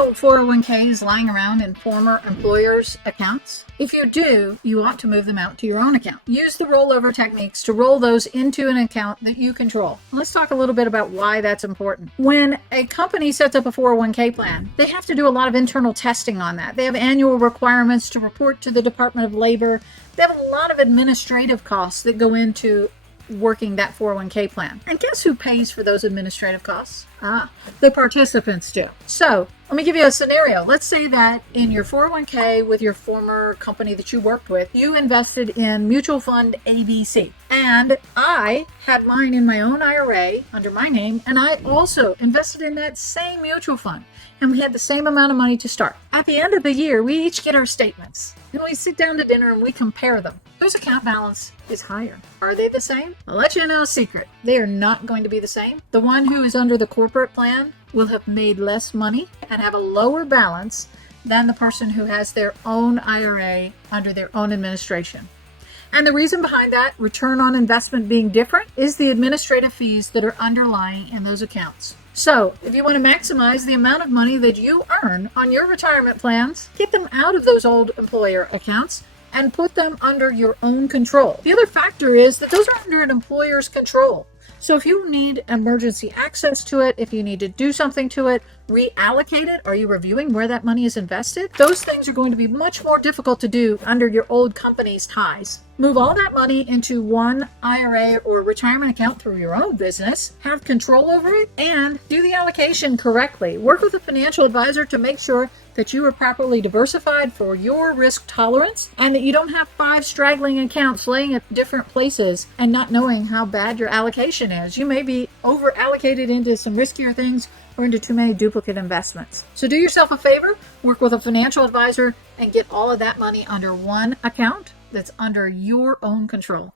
old 401ks lying around in former employers' accounts? If you do, you ought to move them out to your own account. Use the rollover techniques to roll those into an account that you control. Let's talk a little bit about why that's important. When a company sets up a 401k plan, they have to do a lot of internal testing on that. They have annual requirements to report to the Department of Labor. They have a lot of administrative costs that go into working that 401k plan. And guess who pays for those administrative costs? The participants do. So let me give you a scenario. Let's say that in your 401k with your former company that you worked with, you invested in mutual fund ABC. And I had mine in my own IRA under my name, and I also invested in that same mutual fund. And we had the same amount of money to start. At the end of the year, we each get our statements. And we sit down to dinner and we compare them. Whose account balance is higher? Are they the same? I'll let you know a secret. They are not going to be the same. The one who is under the corporate plan will have made less money and have a lower balance than the person who has their own IRA under their own administration. And the reason behind that return on investment being different is the administrative fees that are underlying in those accounts. So if you want to maximize the amount of money that you earn on your retirement plans, get them out of those old employer accounts and put them under your own control. The other factor is that those are under an employer's control. So if you need emergency access to it, if you need to do something to it, reallocate it, are you reviewing where that money is invested? Those things are going to be much more difficult to do under your old company's ties. Move all that money into one IRA or retirement account through your own business, have control over it, and do the allocation correctly. Work with a financial advisor to make sure that you are properly diversified for your risk tolerance and that you don't have 5 straggling accounts laying at different places and not knowing how bad your allocation is. You may be over allocated into some riskier things or into too many duplicate investments. So do yourself a favor, work with a financial advisor and get all of that money under one account that's under your own control.